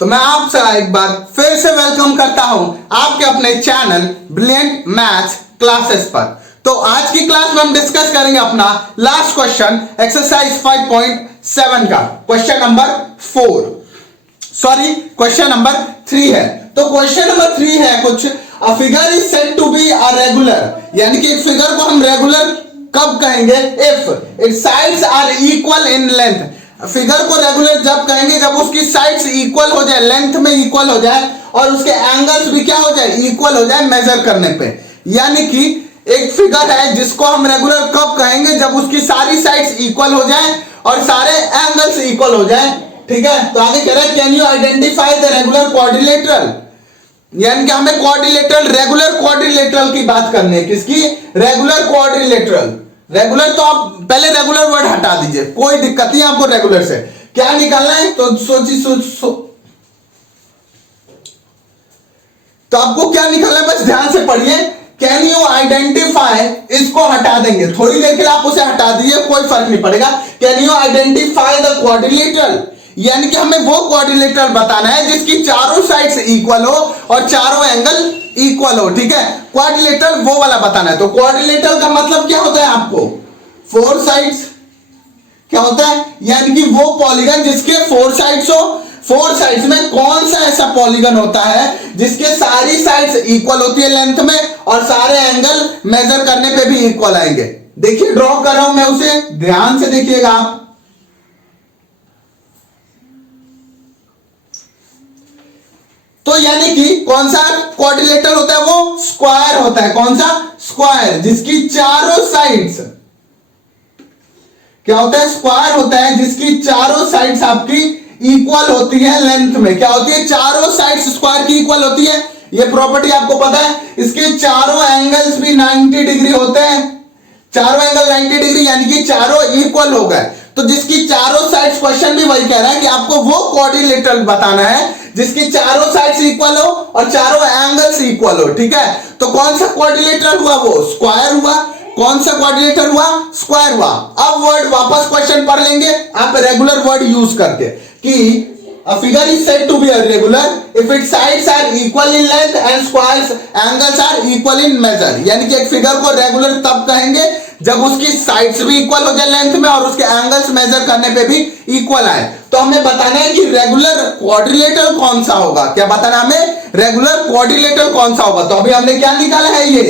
तो मैं आपसे एक बार फिर से वेलकम करता हूं आपके अपने चैनल ब्रिलियंट मैथ्स क्लासेस पर। तो आज की क्लास में हम डिस्कस करेंगे अपना लास्ट क्वेश्चन एक्सरसाइज 5.7 का क्वेश्चन नंबर क्वेश्चन नंबर 3 है। तो क्वेश्चन नंबर 3 है कुछ a figure is said to be a regular, यानी कि एक फिगर को हम रेगुलर कब कहेंगे? If its sides are equal in length. Figure को रेगुलर जब कहेंगे जब उसकी साइड्स इक्वल हो जाए, लेंथ में इक्वल हो जाए और उसके एंगल्स भी क्या हो जाए? इक्वल हो जाए मेजर करने पे। यानी कि एक फिगर है जिसको हम रेगुलर कब कहेंगे? जब उसकी सारी साइड्स इक्वल हो जाए और सारे एंगल्स इक्वल हो जाए। ठीक है, तो आगे कह रहा है can you identify the regular quadrilateral, यानी कि हमें क्वाड्रिलेटरल रेगुलर क्वाड्रिलेटरल की बात करनी है। किसकी? Regular quadrilateral. रेगुलर तो आप पहले रेगुलर वर्ड हटा दीजिए, कोई दिक्कत नहीं आपको रेगुलर से। क्या निकालना है? तो तो आपको क्या निकालना है? बस ध्यान से पढ़िए। कैन यू आइडेंटिफाई, इसको हटा देंगे, थोड़ी देर के लिए आप उसे हटा दीजिए, कोई फर्क नहीं पड़ेगा। Can you identify the quadrilateral, यानी कि हमें वो क्वाड्रिलेटरल बताना है जिसकी चारों साइड्स इक्वल हो और चारों एंगल इक्वल हो। ठीक है, क्वाड्रिलेटरल वो वाला बताना है। तो क्वाड्रिलेटरल का मतलब क्या होता है आपको? Four sides. क्या होता है? यानी कि वो पॉलीगन जिसके फोर साइड्स हो। फोर साइड्स में कौन सा ऐसा पॉलीगन होता है जिसके सारी साइड्स इक्वल होती है लेंथ में और सारे एंगल मेजर करने पे भी इक्वल आएंगे? देखिए ड्रॉ कर रहा हूं मैं उसे, ध्यान से देखिएगा आप। तो यानी कि कौन सा क्वाड्रिलेटरल होता है? वो स्क्वायर होता है। कौन सा? स्क्वायर, जिसकी चारों साइड्स क्या होता है? स्क्वायर होता है जिसकी चारों साइड्स आपकी इक्वल होती है लेंथ में। क्या होती है? चारों साइड्स स्क्वायर की इक्वल होती है। ये प्रॉपर्टी आपको पता है। इसके चारों एंगल्स भी 90 डिग्री होते हैं। चारों एंगल 90 डिग्री, यानी कि चारों इक्वल हो गए। तो जिसकी चारों साइड्स, क्वेश्चन भी वही कह रहा है कि आपको वो क्वाड्रिलेटरल बताना है जिसकी चारों साइड्स इक्वल हो और चारों एंगल्स इक्वल हो। ठीक है, तो कौन सा क्वाड्रिलेटरल हुआ? वो स्क्वायर हुआ। कौन सा क्वाड्रिलेटरल हुआ? स्क्वायर हुआ। अब वर्ड वापस क्वेश्चन पढ़ लेंगे आप रेगुलर वर्ड यूज करके कि a figure is said to be irregular if its sides are equal in length and squares angles are equal in measure। यानी कि एक फिगर को रेगुलर तब कहेंगे जब उसकी साइड्स भी इक्वल हो जाए लेंथ में और उसके एंगल्स मेजर करने पे भी इक्वल आए। तो हमें बताना है कि रेगुलर क्वाड्रिलेटरल कौन सा होगा। क्या बताना हमें? रेगुलर क्वाड्रिलेटरल कौन सा होगा। तो अभी हमने क्या निकाला है? ये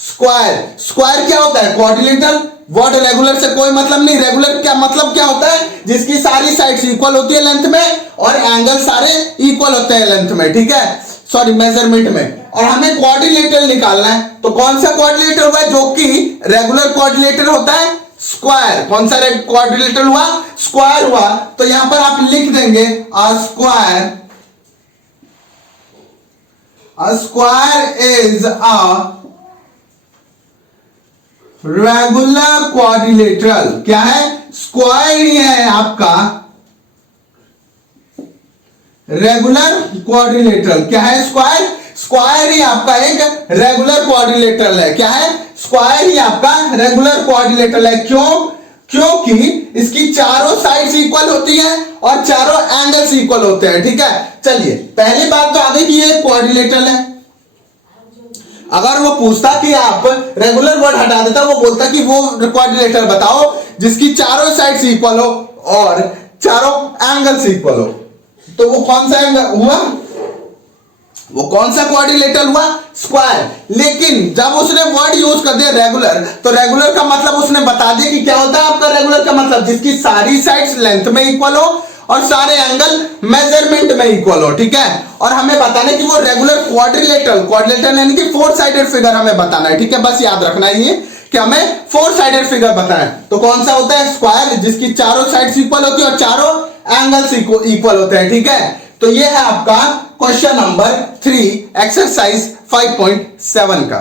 स्क्वायर। स्क्वायर क्या होता है? क्वाड्रिलेटरल। वर्ड रेगुलर से कोई मतलब नहीं। रेगुलर क्या मतलब क्या होता है? जिसकी सारी साइड्स इक्वल होती है लेंथ में और एंगल सारे इक्वल होते हैं लेंथ में। ठीक है, सॉरी मेजरमेंट में। और हमें क्वाड्रिलेटरल निकालना है। तो कौन सा क्वाड्रिलेटरल हुआ जो कि रेगुलर क्वाड्रिलेटरल होता है? स्क्वायर। कौन सा क्वाड्रिलेटरल हुआ? स्क्वायर हुआ। तो यहां पर आप लिख देंगे a square is a regular quadrilateral. क्या है? स्क्वायर ही है आपका रेगुलर क्वाड्रिलेटरल। क्या है? स्क्वायर। स्क्वायर ही आपका एक रेगुलर क्वाड्रिलेटरल है। क्या है? स्क्वायर ही आपका रेगुलर क्वाड्रिलेटरल है। क्यों? क्योंकि इसकी चारों साइड्स इक्वल होती हैं और चारों एंगल्स इक्वल होते हैं। ठीक है, चलिए पहली बात तो आगे की ये क्वाड्रिलेटरल है। अगर वो पूछता कि आप रेगुलर वर्ड हटा देता, वो बोलता कि वो क्वाड्रिलेटरल बताओ जिसकी चारों साइड्स इक्वल हो और चारों एंगल्स इक्वल हो। तो वो कौन सा एंगल हुआ? वो कौन सा क्वाड्रिलेटरल हुआ? स्क्वायर। लेकिन जब उसने वर्ड यूज कर दिया रेगुलर, तो रेगुलर का मतलब उसने बता दिया कि क्या होता है आपका रेगुलर का मतलब? जिसकी सारी साइड्स लेंथ में इक्वल हो और सारे एंगल मेजरमेंट में इक्वल हो। ठीक है, और हमें बताना है कि वो रेगुलर क्वाड्रिलेटरल यानी कि फोर साइडेड फिगर हमें बताना है। ठीक है, बस याद रखना है ये कि हमें फोर साइडेड फिगर बताना है। तो कौन सा होता है? स्क्वायर, जिसकी चारों साइड्स इक्वल होती है और चारों एंगल्स इक्वल होते हैं। ठीक है, तो ये है आपका क्वेश्चन नंबर 3 एक्सरसाइज 5.7 का।